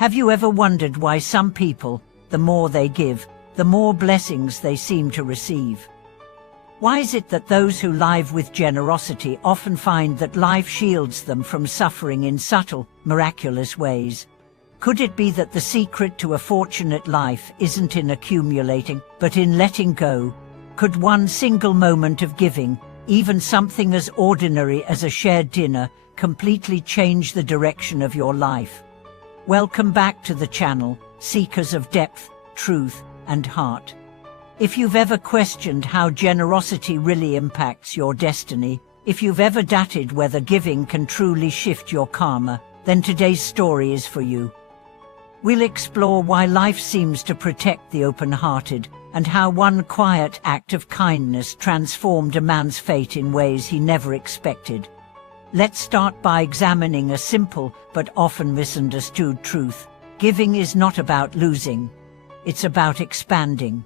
Have you ever wondered why some people, the more they give, the more blessings they seem to receive? Why is it that those who live with generosity often find that life shields them from suffering in subtle, miraculous ways? Could it be that the secret to a fortunate life isn't in accumulating, but in letting go? Could one single moment of giving, even something as ordinary as a shared dinner, completely change the direction of your life? Welcome back to the channel, seekers of depth, truth, and heart. If you've ever questioned how generosity really impacts your destiny, if you've ever doubted whether giving can truly shift your karma, then today's story is for you. We'll explore why life seems to protect the open-hearted, and how one quiet act of kindness transformed a man's fate in ways he never expected. Let's start by examining a simple but often misunderstood truth. Giving is not about losing. It's about expanding.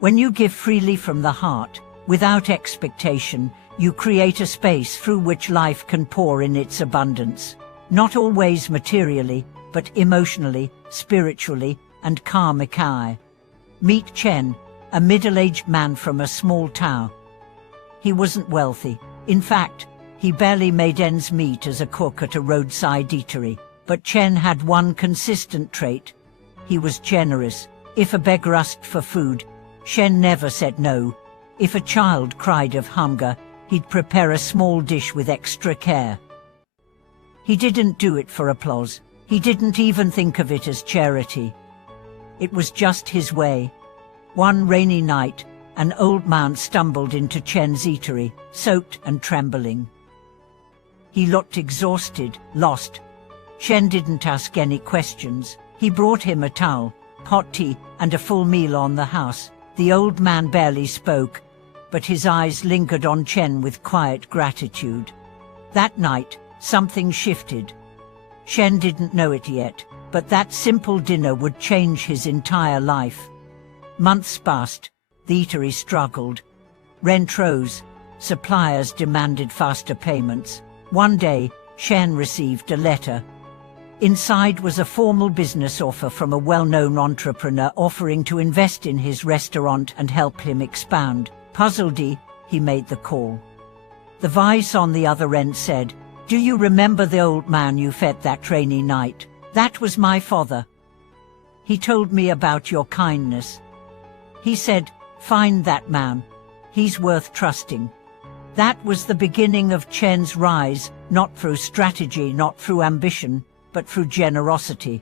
When you give freely from the heart, without expectation, you create a space through which life can pour in its abundance. Not always materially, but emotionally, spiritually, and karmically. Meet Chen, a middle-aged man from a small town. He wasn't wealthy. In fact, he barely made ends meet as a cook at a roadside eatery. But Chen had one consistent trait. He was generous. If a beggar asked for food, Chen never said no. If a child cried of hunger, he'd prepare a small dish with extra care. He didn't do it for applause. He didn't even think of it as charity. It was just his way. One rainy night, an old man stumbled into Chen's eatery, soaked and trembling. He looked exhausted, lost. Chen didn't ask any questions. He brought him a towel, hot tea, and a full meal on the house. The old man barely spoke, but his eyes lingered on Chen with quiet gratitude. That night, something shifted. Chen didn't know it yet, but that simple dinner would change his entire life. Months passed. The eatery struggled. Rent rose. Suppliers demanded faster payments. One day, Chen received a letter. Inside was a formal business offer from a well-known entrepreneur offering to invest in his restaurant and help him expand. Puzzled, he made the call. The voice on the other end said, "Do you remember the old man you fed that rainy night? That was my father. He told me about your kindness. He said, find that man. He's worth trusting." That was the beginning of Chen's rise, not through strategy, not through ambition, but through generosity.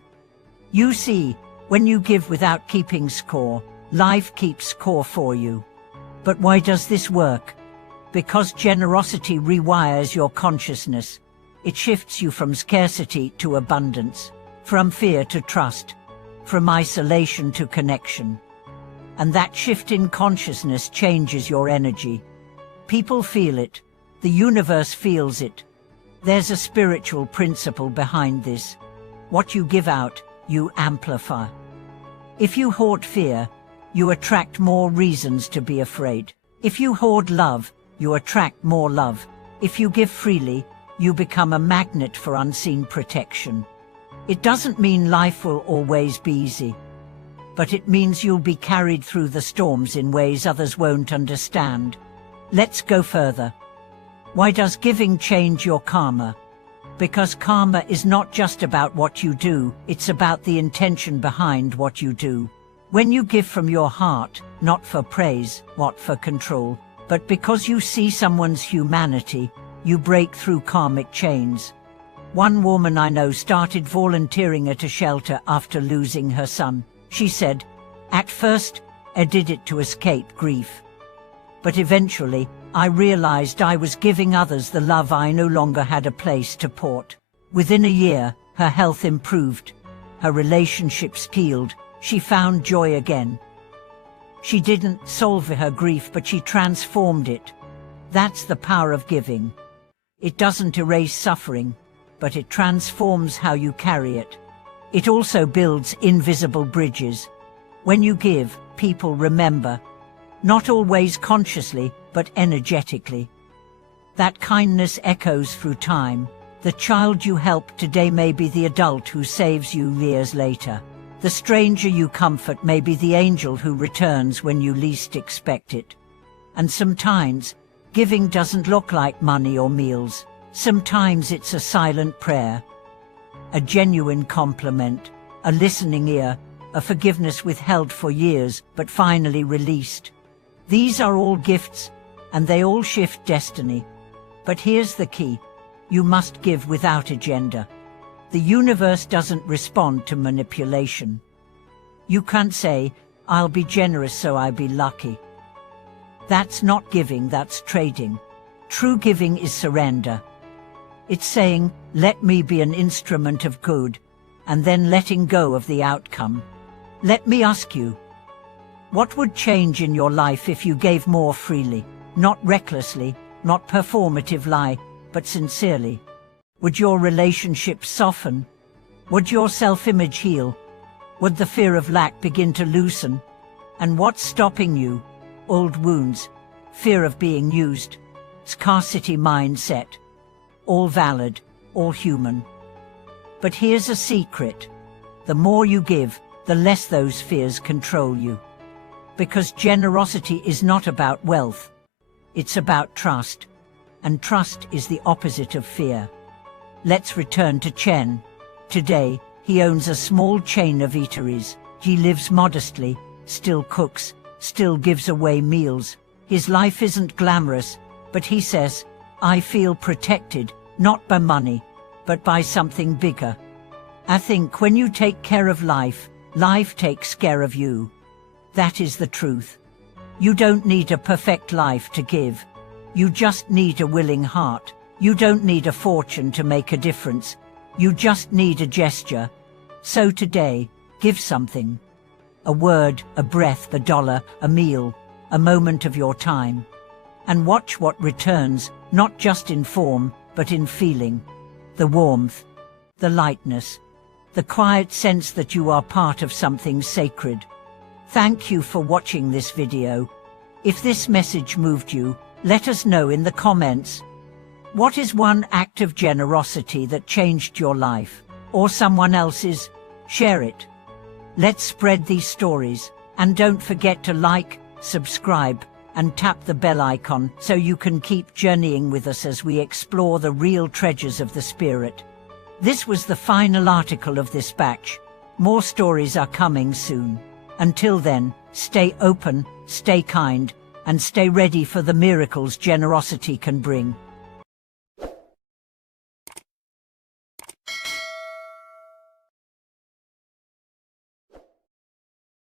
You see, when you give without keeping score, life keeps score for you. But why does this work? Because generosity rewires your consciousness. It shifts you from scarcity to abundance, from fear to trust, from isolation to connection. And that shift in consciousness changes your energy. People feel it. The universe feels it. There's a spiritual principle behind this. What you give out, you amplify. If you hoard fear, you attract more reasons to be afraid. If you hoard love, you attract more love. If you give freely, you become a magnet for unseen protection. It doesn't mean life will always be easy, but it means you'll be carried through the storms in ways others won't understand. Let's go further. Why does giving change your karma? Because karma is not just about what you do, it's about the intention behind what you do. When you give from your heart, not for praise, not for control, but because you see someone's humanity, you break through karmic chains. One woman I know started volunteering at a shelter after losing her son. She said, "At first, I did it to escape grief. But eventually, I realized I was giving others the love I no longer had a place to pour." Within a year, her health improved. Her relationships healed. She found joy again. She didn't solve her grief, but she transformed it. That's the power of giving. It doesn't erase suffering, but it transforms how you carry it. It also builds invisible bridges. When you give, people remember. Not always consciously, but energetically. That kindness echoes through time. The child you help today may be the adult who saves you years later. The stranger you comfort may be the angel who returns when you least expect it. And sometimes, giving doesn't look like money or meals. Sometimes it's a silent prayer, a genuine compliment, a listening ear, a forgiveness withheld for years but finally released. These are all gifts, and they all shift destiny. But here's the key: you must give without agenda. The universe doesn't respond to manipulation. You can't say, "I'll be generous so I'll be lucky." That's not giving, that's trading. True giving is surrender. It's saying, "Let me be an instrument of good," and then letting go of the outcome. Let me ask you, what would change in your life if you gave more freely? Not recklessly, not performative but sincerely. Would your relationships soften? Would your self-image heal? Would the fear of lack begin to loosen? And what's stopping you? Old wounds, fear of being used, scarcity mindset. All valid, all human. But here's a secret. The more you give, the less those fears control you. Because generosity is not about wealth. It's about trust. And trust is the opposite of fear. Let's return to Chen. Today, he owns a small chain of eateries. He lives modestly, still cooks, still gives away meals. His life isn't glamorous, but he says, "I feel protected, not by money, but by something bigger." I think when you take care of life, life takes care of you. That is the truth. You don't need a perfect life to give. You just need a willing heart. You don't need a fortune to make a difference. You just need a gesture. So today, give something. A word, a breath, a dollar, a meal, a moment of your time. And watch what returns, not just in form, but in feeling. The warmth, the lightness, the quiet sense that you are part of something sacred. Thank you for watching this video. If this message moved you, let us know in the comments. What is one act of generosity that changed your life, or someone else's? Share it. Let's spread these stories, and don't forget to like, subscribe, and tap the bell icon so you can keep journeying with us as we explore the real treasures of the spirit. This was the final article of this batch. More stories are coming soon. Until then, stay open, stay kind, and stay ready for the miracles generosity can bring.